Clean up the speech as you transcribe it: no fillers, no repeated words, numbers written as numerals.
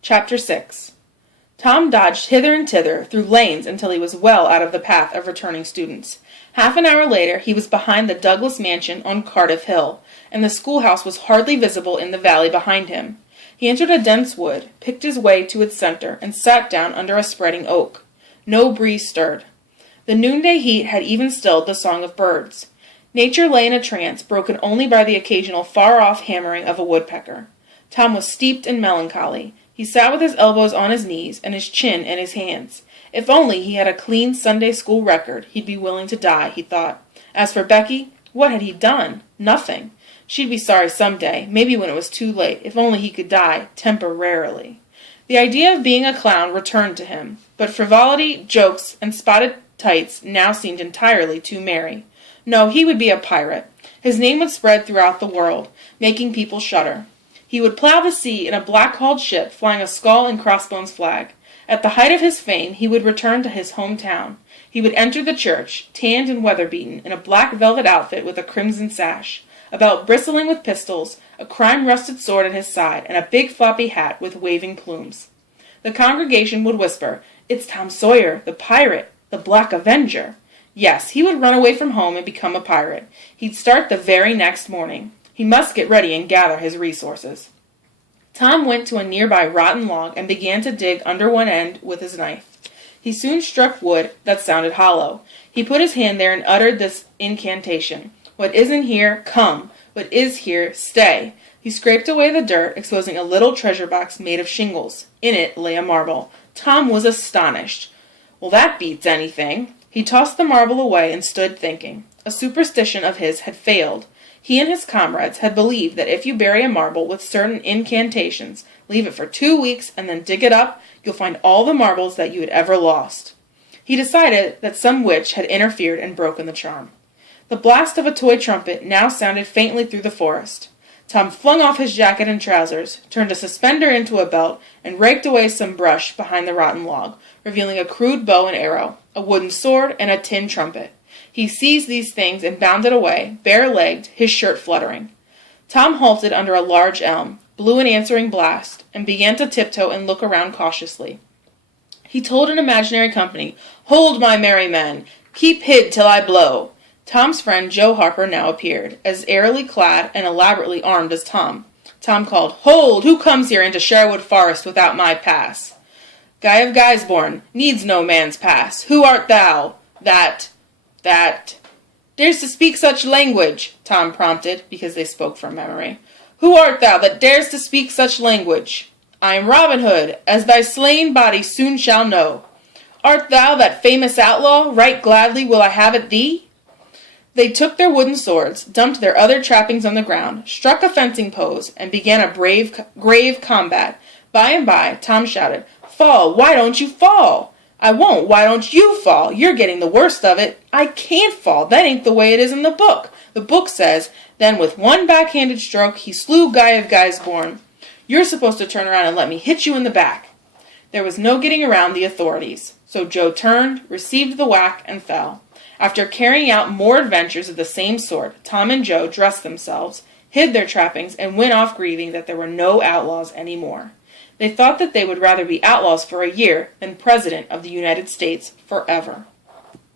Chapter 6. Tom dodged hither and thither through lanes until he was well out of the path of returning students. Half an hour later he was behind the Douglas mansion on Cardiff Hill, and the schoolhouse was hardly visible in the valley behind him. He entered a dense wood, picked his way to its center, and sat down under a spreading oak. No breeze stirred. The noonday heat had even stilled the song of birds. Nature lay in a trance, broken only by the occasional far-off hammering of a woodpecker. Tom was steeped in melancholy. He sat with his elbows on his knees and his chin in his hands. If only he had a clean Sunday school record, he'd be willing to die, he thought. As for Becky, what had he done? Nothing. She'd be sorry someday, maybe when it was too late, if only he could die temporarily. The idea of being a clown returned to him, but frivolity, jokes, and spotted tights now seemed entirely too merry. No, he would be a pirate. His name would spread throughout the world, making people shudder. He would plow the sea in a black-hulled ship flying a skull and crossbones flag. At the height of his fame, he would return to his hometown. He would enter the church, tanned and weather-beaten, in a black velvet outfit with a crimson sash, a belt bristling with pistols, a crime-rusted sword at his side, and a big floppy hat with waving plumes. The congregation would whisper, "It's Tom Sawyer, the pirate, the Black Avenger." Yes, he would run away from home and become a pirate. He'd start the very next morning. He must get ready and gather his resources. Tom went to a nearby rotten log and began to dig under one end with his knife. He soon struck wood that sounded hollow. He put his hand there and uttered this incantation. "What isn't here, come. What is here, stay." He scraped away the dirt, exposing a little treasure box made of shingles. In it lay a marble. Tom was astonished. "Well, that beats anything." He tossed the marble away and stood thinking. A superstition of his had failed. He and his comrades had believed that if you bury a marble with certain incantations, leave it for 2 weeks, and then dig it up, you'll find all the marbles that you had ever lost. He decided that some witch had interfered and broken the charm. The blast of a toy trumpet now sounded faintly through the forest. Tom flung off his jacket and trousers, turned a suspender into a belt, and raked away some brush behind the rotten log, revealing a crude bow and arrow, a wooden sword, and a tin trumpet. He seized these things and bounded away, bare-legged, his shirt fluttering. Tom halted under a large elm, blew an answering blast, and began to tiptoe and look around cautiously. He told an imaginary company, "Hold, my merry men! Keep hid till I blow!" Tom's friend Joe Harper now appeared, as airily clad and elaborately armed as Tom. Tom called, "Hold! Who comes here into Sherwood Forest without my pass?" "Guy of Guysborne, needs no man's pass. Who art thou? That dares to speak such language?" Tom prompted, because they spoke from memory. "Who art thou that dares to speak such language?" "I am Robin Hood, as thy slain body soon shall know." "Art thou that famous outlaw? Right gladly will I have it thee." They took their wooden swords, dumped their other trappings on the ground, struck a fencing pose, and began a grave combat. By and by, Tom shouted, "Fall! Why don't you fall?" "I won't. Why don't you fall? You're getting the worst of it." "I can't fall. That ain't the way it is in the book. The book says, 'Then with one backhanded stroke he slew Guy of Guysborne.' You're supposed to turn around and let me hit you in the back." There was no getting around the authorities. So Joe turned, received the whack, and fell. After carrying out more adventures of the same sort, Tom and Joe dressed themselves, hid their trappings, and went off grieving that there were no outlaws any more. They thought that they would rather be outlaws for a year than President of the United States forever.